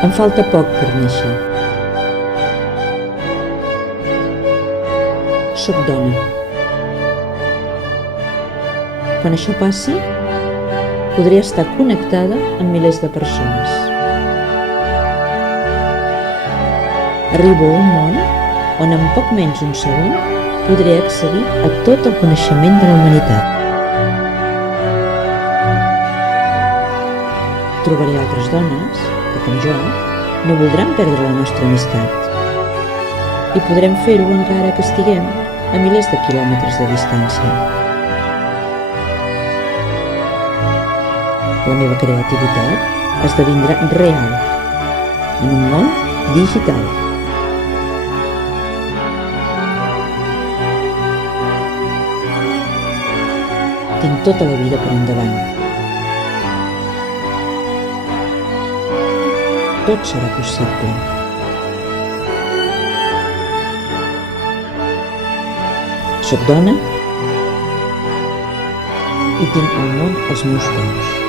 Em falta poc per néixer. Soc dona. Quan això passi, podré estar connectada amb milers de persones. Arribo a un món on en poc menys d'un segon podré accedir a tot el coneixement de la humanitat. Trobaré altres dones que, com jo, no voldran perdre la nostra amistat. I podrem fer-ho encara que estiguem a milers de quilòmetres de distància. La meva creativitat esdevindrà real en un món digital. Tinc tota la vida per endavant. Tot serà possible. Soc dona i tinc el món als meus peus.